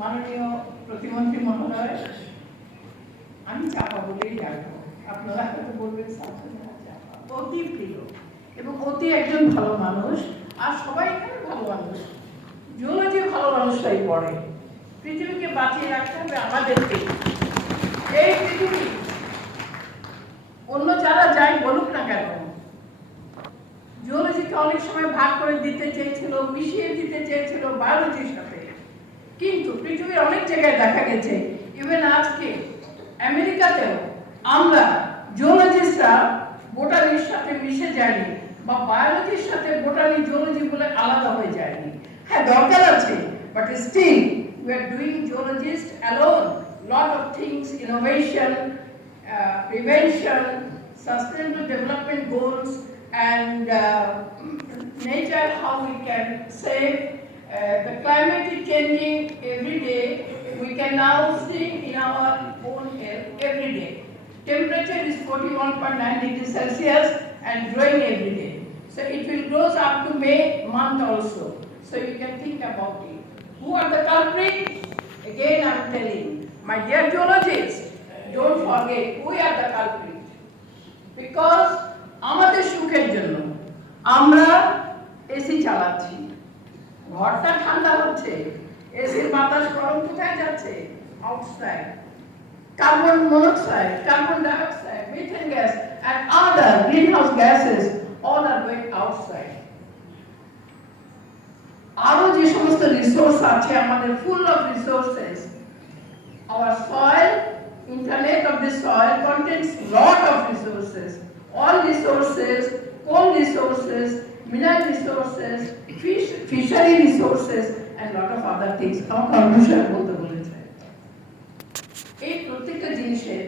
মাননীয় প্রতিমন্ত্রী মহোদয়, আমি চাপা বলেই ডাকবো, আপনারা হয়তো বলবেন চাপা, অতি প্রিয় এবং অতি একজন ভালো মানুষ, আর সবাই এখানে ভালো মানুষ। জুলজি ভালো মানুষটাই পড়ে। পৃথিবীকে বাঁচিয়ে রাখতে হবে আমাদেরকে। এই পৃথিবী অন্য যারা যাই বলুক না কেন, জুলজিকে অনেক সময় ভাগ করে দিতে চেয়েছিল, মিশিয়ে দিতে চেয়েছিল বায়োলজির সাথে, কিন্তু পৃথিবীর অনেক জায়গায় দেখা গেছে, ইভেন আজকে আমেরিকাতেও আমরা জিওলজিস্টরা বোটানির সাথে মিশে যায়নি, বা বায়োলজির সাথে বোটানি জিওলজি বলে আলাদা হয়ে যায়নি। হ্যাঁ, দরকার আছে, but still we are doing geologists alone lot of things, innovation, prevention, sustainable development goals, and nature, how we can save. The climate is changing every day. We can now see in our own health every day. Temperature is 41.9 degrees Celsius and growing every day. So it will grow up to May month also. So you can think about it. Who are the culprits? Again, I am telling, my dear geologists, don't forget, we are the culprits. Because আমাদের সুখের জন্য আমরা এসি চালাচ্ছি, ঘরটা ঠান্ডা হচ্ছে, এসির বাতাস গরম কোথায় যাচ্ছে? Outside. Carbon monoxide, carbon dioxide, methane gas and other greenhouse gases all are going outside. আরো যে সমস্ত রিসোর্স আছে আমাদের, full of resources, our soil, internet of the soil contains lot of resources, all resources, coal resources, mineral resources, fishery resources, and lot of other things. Our conclusion বলতে বলেছে এই প্রত্যেকটা জিনিসের